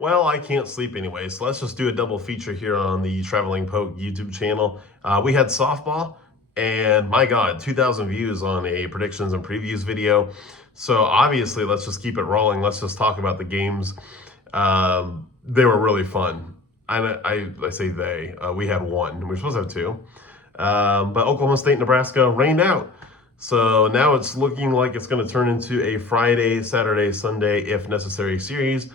Well, I can't sleep anyway, so let's just do a double feature here on the Traveling Poke YouTube channel. We had softball, and my God, 2,000 views on a predictions and previews video. So obviously, let's just keep it rolling. Let's just talk about the games. They were really fun. I say they. We had one. We were supposed to have two. But Oklahoma State, Nebraska rained out. So now it's looking like it's going to turn into a Friday, Saturday, Sunday, if necessary, series.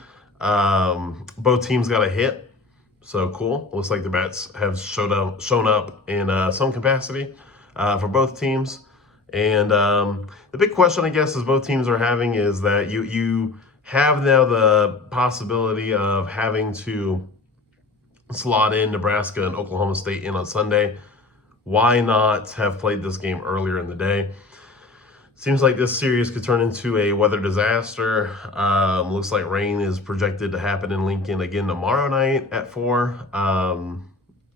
Both teams got a hit, so cool. Looks like the bats have shown up in some capacity for both teams. And the big question, I guess, is both teams are having is that you have now the possibility of having to slot in Nebraska and Oklahoma State in on Sunday. Why not have played this game earlier in the day? Seems like this series could turn into a weather disaster. Looks like rain is projected to happen in Lincoln again tomorrow night at 4.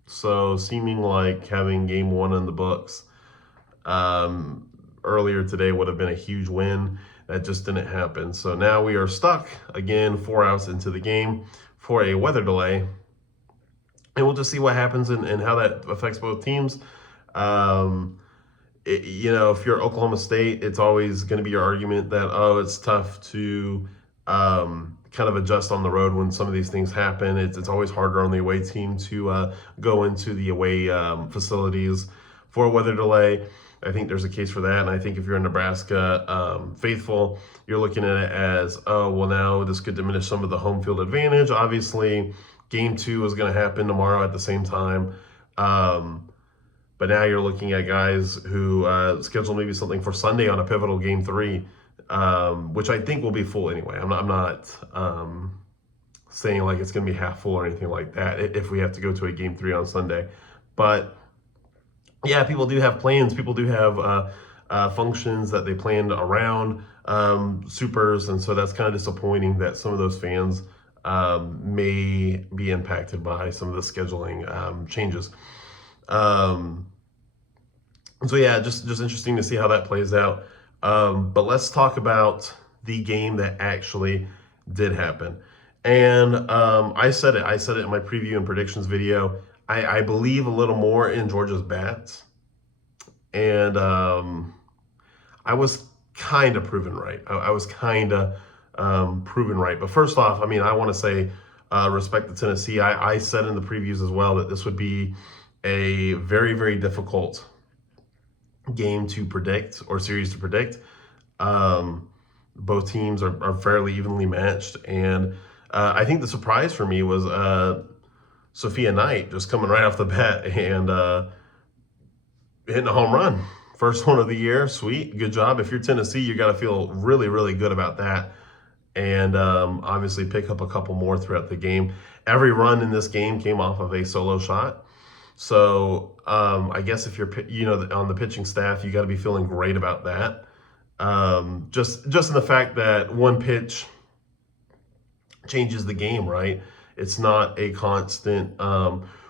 So seeming like having game one in the books earlier today would have been a huge win. That just didn't happen. So now we are stuck again 4 hours into the game for a weather delay. And we'll just see what happens and how that affects both teams. If you're Oklahoma State, it's always going to be your argument that, oh, it's tough to kind of adjust on the road when some of these things happen. It's always harder on the away team to go into the away facilities for a weather delay. I think there's a case for that. And I think if you're in Nebraska faithful, you're looking at it as, oh, well, now this could diminish some of the home field advantage. Obviously, game 2 is going to happen tomorrow at the same time. But now you're looking at guys who schedule maybe something for Sunday on a pivotal game 3, which I think will be full anyway. I'm not saying like it's going to be half full or anything like that if we have to go to a game 3 on Sunday. But yeah, people do have plans. People do have functions that they planned around supers, and so that's kind of disappointing that some of those fans may be impacted by some of the scheduling changes. So yeah, just interesting to see how that plays out. But let's talk about the game that actually did happen. And I said it in my preview and predictions video. I believe a little more in Georgia's bats. And I was kind of proven right. I was kind of proven right. But first off, I mean, I want to say respect to Tennessee. I said in the previews as well that this would be a very, very difficult game to predict or series to predict. Both teams are fairly evenly matched. And I think the surprise for me was Sophia Knight just coming right off the bat and hitting a home run. First one of the year. Sweet. Good job. If you're Tennessee, you got to feel really, really good about that. And obviously pick up a couple more throughout the game. Every run in this game came off of a solo shot. So I guess if you're on the pitching staff, you got to be feeling great about that. Just in the fact that one pitch changes the game, right? It's not a constant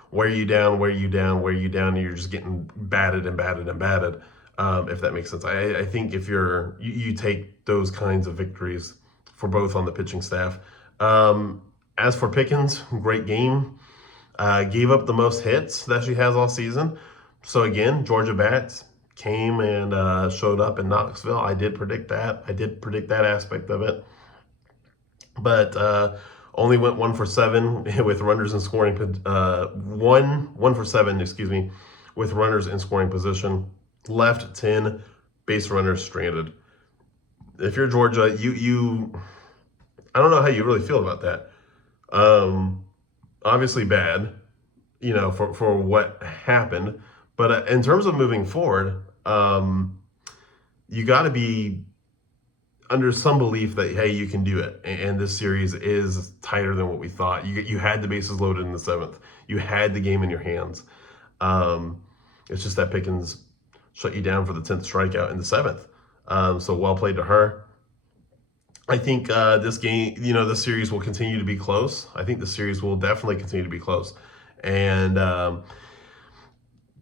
wear you down, and you're just getting batted and batted and batted. If that makes sense. I think if you take those kinds of victories for both on the pitching staff. As for Pickens, great game. Gave up the most hits that she has all season. So again, Georgia bats came and showed up in Knoxville. I did predict that. I did predict that aspect of it. But only went 1 for 7 with runners in scoring. One for 7, excuse me, with runners in scoring position. Left 10 base runners stranded. If you're Georgia, I don't know how you really feel about that. Obviously bad, for what happened. But in terms of moving forward, you got to be under some belief that, hey, you can do it. And this series is tighter than what we thought. You had the bases loaded in the 7th. You had the game in your hands. It's just that Pickens shut you down for the 10th strikeout in the 7th. So well played to her. I think this game, this series will continue to be close. I think the series will definitely continue to be close. And,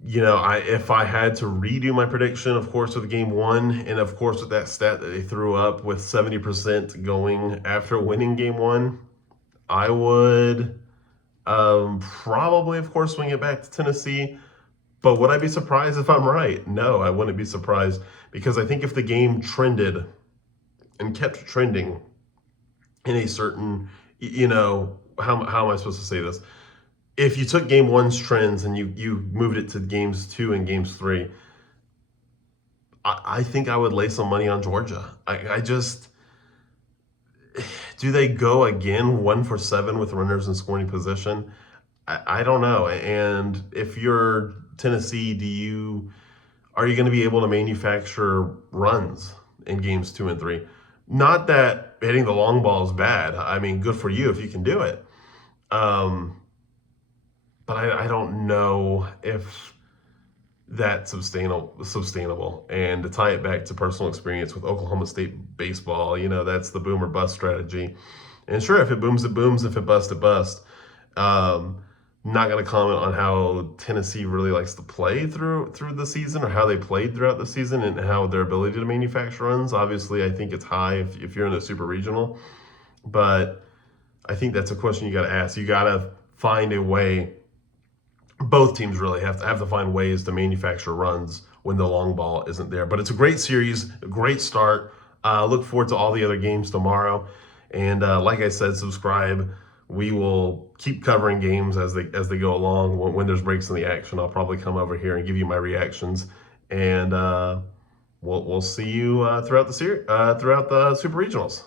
if I had to redo my prediction, of course, with game 1, and of course with that stat that they threw up with 70% going after winning game 1, I would probably, of course, swing it back to Tennessee. But would I be surprised if I'm right? No, I wouldn't be surprised because I think if the game trended and kept trending in a certain, how am I supposed to say this? If you took game one's trends and you moved it to games two and games three, I think I would lay some money on Georgia. I just, do they go again 1 for 7 with runners in scoring position? I don't know. And if you're Tennessee, are you going to be able to manufacture runs in games two and three? Not that hitting the long ball is bad. I mean, good for you if you can do it. Um, but I don't know if that's sustainable. And to tie it back to personal experience with Oklahoma State baseball, that's the boom or bust strategy. And sure, if it booms, it booms. If it busts, it busts. Um, Not going to comment on how Tennessee really likes to play through the season or how they played throughout the season and how their ability to manufacture runs. Obviously, I think it's high if you're in a super regional, but I think that's a question you got to ask. You got to find a way. Both teams really have to find ways to manufacture runs when the long ball isn't there. But it's a great series, a great start. Look forward to all the other games tomorrow. And like I said, subscribe. We will keep covering games as they go along. When there's breaks in the action, I'll probably come over here and give you my reactions. And we'll see you throughout the Super Regionals.